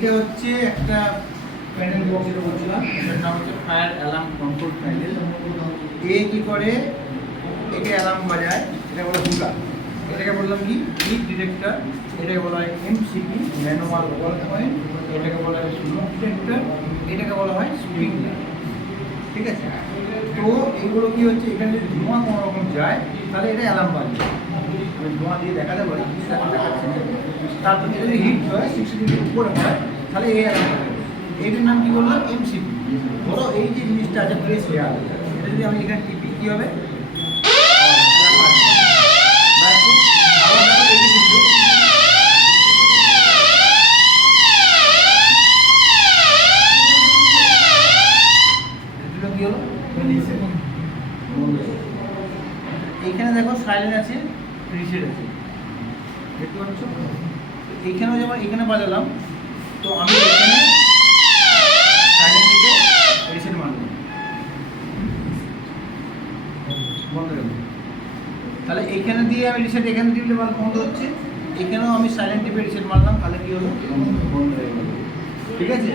এইটা হচ্ছে একটা প্যানেল বক্স, যেটা বলছিলাম এটার নাম হচ্ছে ফায়ার অ্যালার্ম কন্ট্রোল প্যানেল। এ কি করে, একে অ্যালার্ম বাজায়, এটা বলে হুকা, এটাকে বললাম কি হিট ডিটেক্টর, এটাকে বলা হয় এমসিপি ম্যানুয়াল ওয়াল পয়েন্ট, এটাকে বলা হয় স্মোক ডিটেক্টর, এটাকে বলা হয় স্প্রিংলার। ঠিক আছে, তো এইগুলো কি হচ্ছে, এখানে যদি ধোঁয়া কোনো রকম যায় তাহলে এটা অ্যালার্ম বাজবে। আমি ধোঁয়া দিয়ে দেখাতে পারি, দেখাচ্ছি না। তারপরে যদি হিট হয় 60 ডিগ্রির উপরে হয় তাহলে এই অ্যালার্ম বাজবে। এইটার নাম কি বললাম, এমসিপি। ধরো এই যে জিনিসটা আছে প্রেস হেয়ার, এটা যদি আমি এখানে টিপি কী হবে, আবার দেখো এই যে কিন্তু কি হলো, এইখানে দেখো সাইলেন্ট আছে, রিসেট আছে, দেখতে পাচ্ছ। এইখানেও যেমন এখানে বাজালাম, তো আমি এখানে সাইলেন্ট দিকে রিসেট মারলাম, বন্ধ গেল। তাহলে এইখানে দিয়ে আমি রিসেট, এখানে দিলে বন্ধ হচ্ছে, এখানেও আমি সাইলেন্ট টিপে রিসেট মারলাম, তাহলে কি হলো, বন্ধ হয়ে গেল। ঠিক আছে।